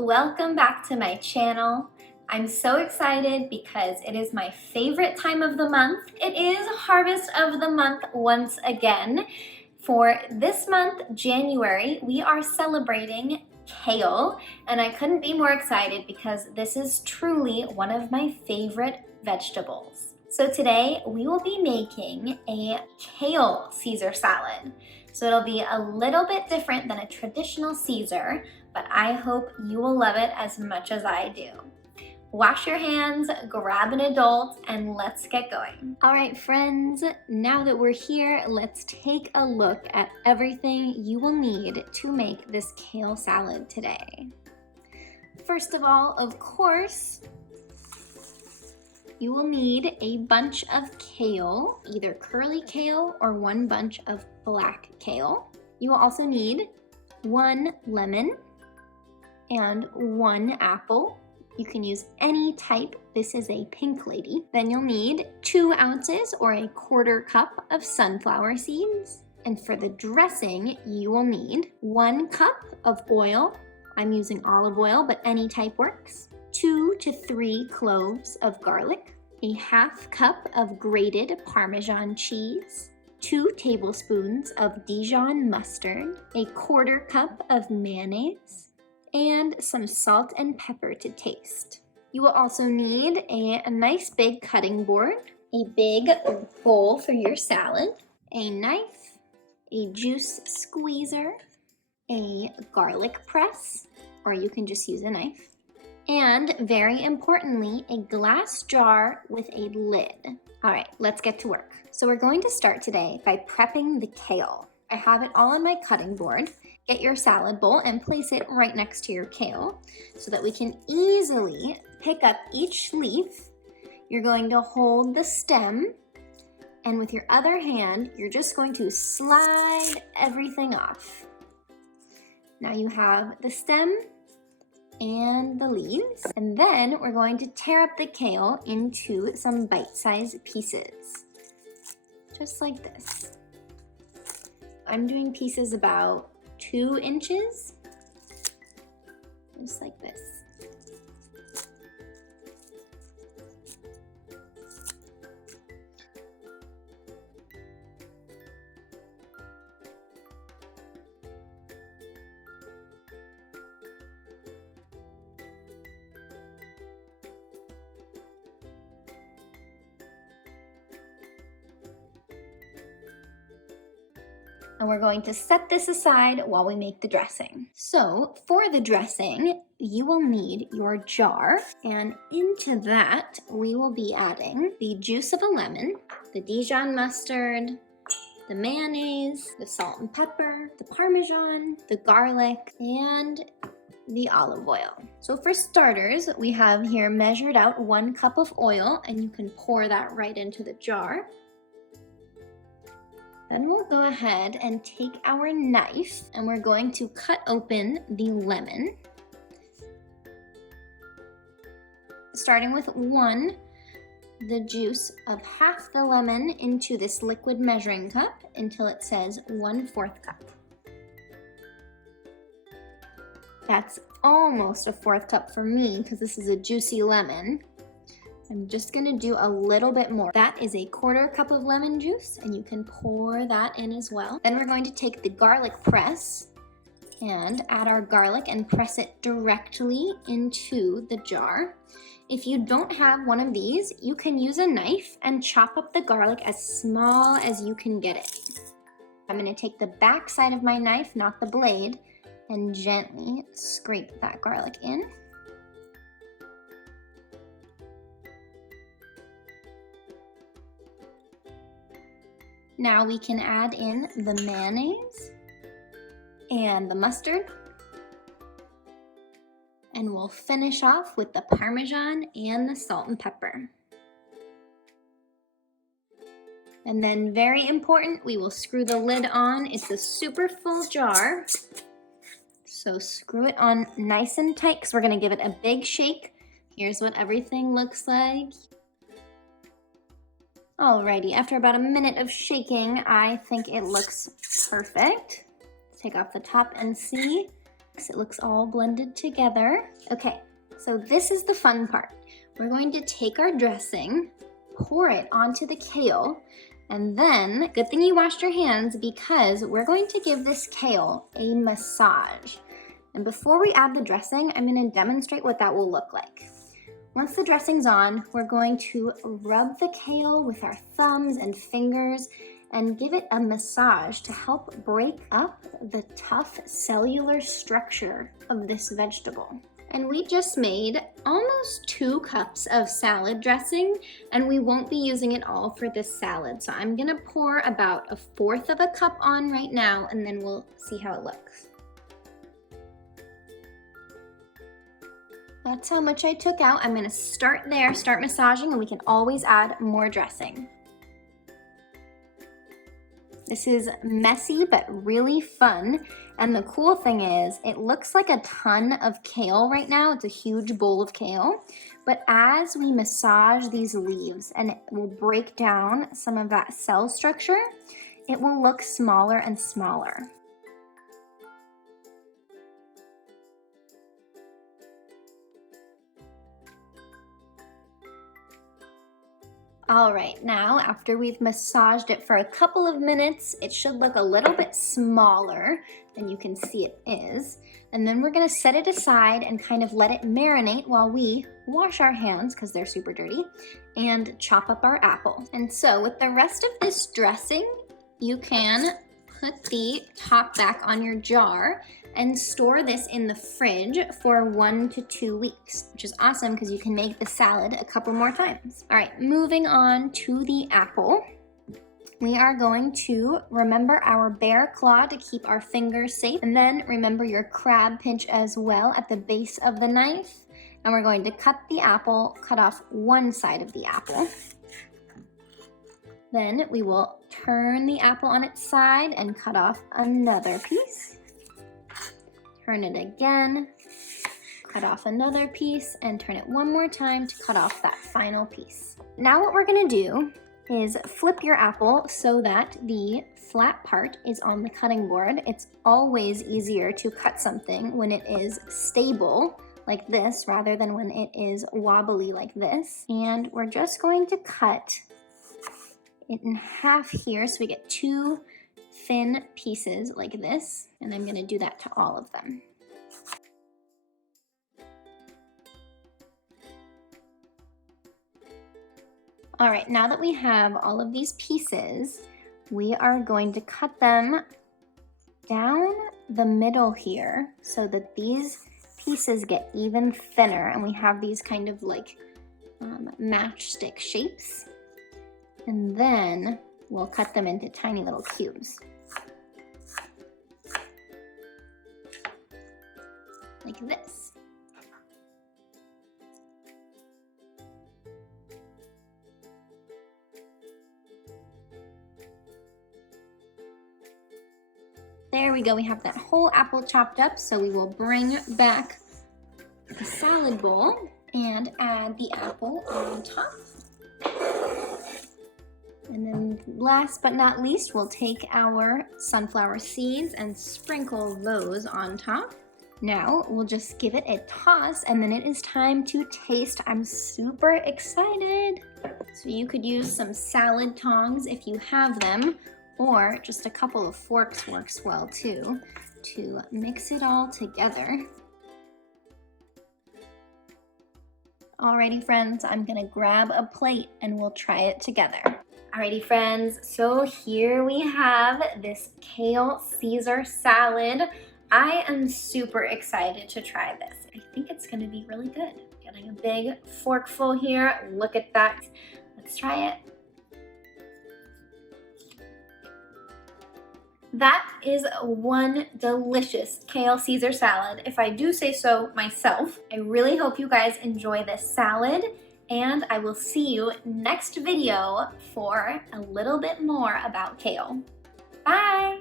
welcome back to my channel. I'm so excited because it is my favorite time of the month. It is harvest of the month once again. For this month, January, we are celebrating kale, and I couldn't be more excited because this is truly one of my favorite vegetables. So today we will be making a Kale Caesar salad. So it'll be a little bit different than a traditional Caesar, but I hope you will love it as much as I do. Wash your hands, grab an adult, and let's get going. All right, friends, now that we're here, let's take a look at everything you will need to make this kale salad today. First of all, of course, you will need a bunch of kale, either curly kale or one bunch of black kale. You will also need 1 lemon and 1 apple. You can use any type. This is a pink lady. Then you'll need 2 ounces or a 1/4 cup of sunflower seeds. And for the dressing, you will need 1 cup of oil. I'm using olive oil, but any type works. 2 to 3 cloves of garlic, a 1/2 cup of grated Parmesan cheese, 2 tablespoons of Dijon mustard, a 1/4 cup of mayonnaise, and some salt and pepper to taste. You will also need a nice big cutting board, a big bowl for your salad, a knife, a juice squeezer, a garlic press, or you can just use a knife, and very importantly, a glass jar with a lid. All right, let's get to work. So we're going to start today by prepping the kale. I have it all on my cutting board. Get your salad bowl and place it right next to your kale so that we can easily pick up each leaf. You're going to hold the stem, and with your other hand, you're just going to slide everything off. Now you have the stem and the leaves, and then we're going to tear up the kale into some bite-sized pieces, just like this. I'm doing pieces about 2 inches, just like this. And we're going to set this aside while we make the dressing. So for the dressing, you will need your jar, and into that we will be adding the juice of a lemon, the Dijon mustard, the mayonnaise, the salt and pepper, the Parmesan, the garlic, and the olive oil. So for starters, we have here measured out 1 cup of oil, and you can pour that right into the jar. Then we'll go ahead and take our knife, and we're going to cut open the lemon. Starting with 1, the juice of 1/2 the lemon into this liquid measuring cup until it says 1/4 cup. That's almost a 1/4 cup for me because this is a juicy lemon. I'm just gonna do a little bit more. That is a 1/4 cup of lemon juice, and you can pour that in as well. Then we're going to take the garlic press and add our garlic and press it directly into the jar. If you don't have one of these, you can use a knife and chop up the garlic as small as you can get it. I'm gonna take the back side of my knife, not the blade, and gently scrape that garlic in. Now we can add in the mayonnaise and the mustard, and we'll finish off with the Parmesan and the salt and pepper. And then, very important, we will screw the lid on. It's a super full jar, so screw it on nice and tight because we're gonna give it a big shake. Here's what everything looks like. Alrighty, after about a minute of shaking, I think it looks perfect. Take off the top and see. It looks all blended together. Okay, so this is the fun part. We're going to take our dressing, pour it onto the kale, and then, good thing you washed your hands because we're going to give this kale a massage. And before we add the dressing, I'm gonna demonstrate what that will look like. Once the dressing's on, we're going to rub the kale with our thumbs and fingers and give it a massage to help break up the tough cellular structure of this vegetable. And we just made almost 2 cups of salad dressing, and we won't be using it all for this salad. So I'm gonna pour about 1/4 of a cup on right now, and then we'll see how it looks. That's how much I took out. I'm gonna start there, start massaging, and we can always add more dressing. This is messy, but really fun. And the cool thing is, it looks like a ton of kale right now. It's a huge bowl of kale. But as we massage these leaves and it will break down some of that cell structure, it will look smaller and smaller. All right, now after we've massaged it for a couple of minutes, it should look a little bit smaller than you can see it is. And then we're gonna set it aside and kind of let it marinate while we wash our hands, because they're super dirty, and chop up our apple. And so with the rest of this dressing, you can put the top back on your jar and store this in the fridge for 1 to 2 weeks, which is awesome because you can make the salad a couple more times. All right, moving on to the apple. We are going to remember our bare claw to keep our fingers safe, and then remember your crab pinch as well at the base of the knife. And we're going to cut the apple, cut off one side of the apple. Then we will turn the apple on its side and cut off another piece. Turn it again, cut off another piece, and turn it one more time to cut off that final piece. Now what we're gonna do is flip your apple so that the flat part is on the cutting board. It's always easier to cut something when it is stable like this rather than when it is wobbly like this. And we're just going to cut it in half here so we get 2 thin pieces like this, and I'm gonna do that to all of them. All right, now that we have all of these pieces, we are going to cut them down the middle here so that these pieces get even thinner and we have these kind of like matchstick shapes. And then we'll cut them into tiny little cubes. Like this. There we go, we have that whole apple chopped up, so we will bring back the salad bowl and add the apple on top. And then last but not least, we'll take our sunflower seeds and sprinkle those on top. Now we'll just give it a toss and then it is time to taste. I'm super excited. So you could use some salad tongs if you have them, or just a couple of forks works well too, to mix it all together. Alrighty friends, I'm gonna grab a plate and we'll try it together. Alrighty friends, so here we have this Kale Caesar salad. I am super excited to try this. I think it's gonna be really good. Getting a big forkful here, look at that. Let's try it. That is one delicious Kale Caesar salad, if I do say so myself. I really hope you guys enjoy this salad, and I will see you next video for a little bit more about kale. Bye!